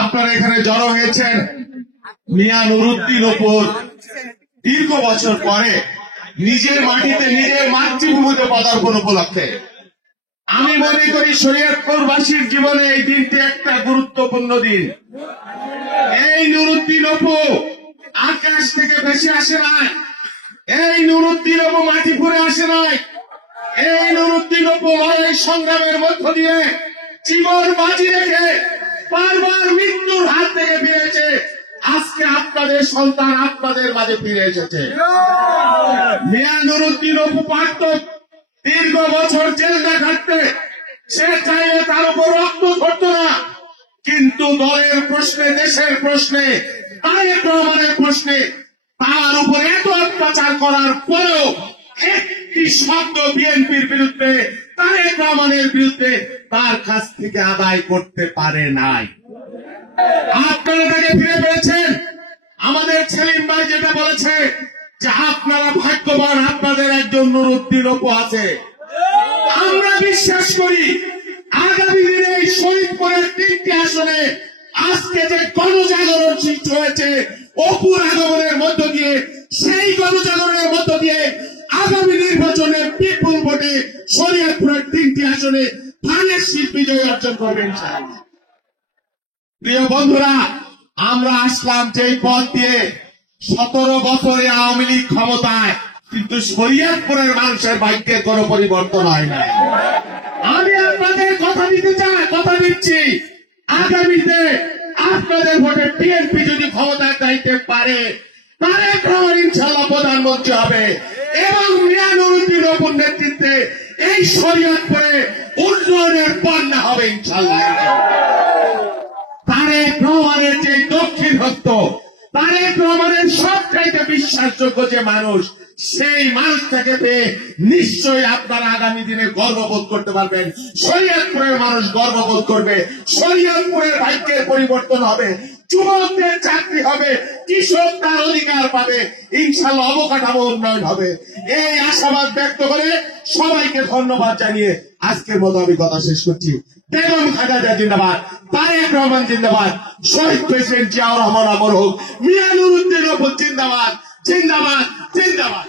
আপনারা এখানে জড়ো হয়েছেন মিয়া নুরুদ্দিন উপর দীর্ঘ বছর পরে নিজের মাটিতে নিজের মাতৃভূমিতে পদার্পণ উপলক্ষে। আমি মনে করি শরীয়তপুরবাসীর জীবনে এই দিনটি একটা গুরুত্বপূর্ণ দিন। এই নুরুদ্দিন অপু আকাশ থেকে ভেসে আসে নাই, এই নুরুদ্দিন অপু মাটি ফুঁড়ে আসে নাই, এই নুরুদ্দিন অপু লড়াই সংগ্রামের মধ্য দিয়ে জীবন বাজি রেখে বারবার মৃত্যুর হাত থেকে ফিরেছে। আজকে আপনাদের সন্তান আপনাদের মাঝে ফিরে এসেছে। মিয়া নুরুদ্দিন অপু পারত দীর্ঘ বছর জেল না কাটতে, সে চাইলে তার উপর রক্ত ধরত না, কিন্তু দলের প্রশ্নে, দেশের প্রশ্নে, তারেক রহমানের প্রশ্নে তার উপর এত অত্যাচার করার পরেও একটি শব্দ বিএনপির বিরুদ্ধে, তারেক রহমানের বিরুদ্ধে তার কাছ থেকে আদায় করতে পারে নাই। আপনারা তাকে ফিরে পেয়েছেন। আমাদের সেলিম ভাই যেটা বলেছে যে আপনারা ভাগ্যবান, আপনাদের একজন নুরুদ্দিন অপু আছে। আমরা বিশ্বাস করি আগামী দিনে এই শহীদপুরের 3টি আসনে আজকে যে গণজাগরণ সৃষ্টি হয়েছে অপুর আগমনের মধ্য দিয়ে, সেই গণজাগরণের মধ্য দিয়ে আগামী নির্বাচনে বিপুল ভোটে শরীয়তপুরের 3টি আসনে ধানের শীষ বিজয় অর্জন করবেন। প্রিয় বন্ধুরা, আমরা আসলাম যেই পথ দিয়ে 17 বছরে আওয়ামী লীগ ক্ষমতায়, কিন্তু শরীয়তপুরের মানুষের ভাগ্যের কোনো পরিবর্তন হয় না। আমি আপনাদের কথা দিচ্ছি আগামীতে আপনাদের ভোটে বিএনপি যদি ক্ষমতায় চাইতে পারে, তারেক রহমান ইনশাআল্লাহ প্রধানমন্ত্রী হবে এবং মিয়া নুরুদ্দিন অপুর নেতৃত্বে এই শরীয়তপুরে উন্নয়নের বন্যা হবে ইনশাআল্লাহ। তারেক রহমানের যে দক্ষিণ হস্ত, তারেক রহমানের সবচাইতে বিশ্বাসযোগ্য যে মানুষ, সেই মানুষটাকে পেয়ে নিশ্চয়ই আপনারা আগামী দিনে গর্ববোধ করতে পারবেন। শরীয়তপুরের মানুষ গর্ববোধ করবে, শরীয়তপুরের ভাগ্যের পরিবর্তন হবে, যুবকদের চাকরি হবে, কৃষক তার অধিকার পাবে, ইনশাআল্লাহ অবকাঠামো উন্নয়ন হবে। এই আশাবাদ ব্যক্ত করে সবাইকে ধন্যবাদ জানিয়ে আজকের মতো আমি কথা শেষ করছি। বেগম খালেদা জিন্দাবাদ, তারেক রহমান জিন্দাবাদ, শহীদ প্রেসিডেন্ট জিয়াউর রহমান অমর হোক, মিয়া নুরুদ্দিন অপু জিন্দাবাদ, জিন্দাবাদ, জিন্দাবাদ।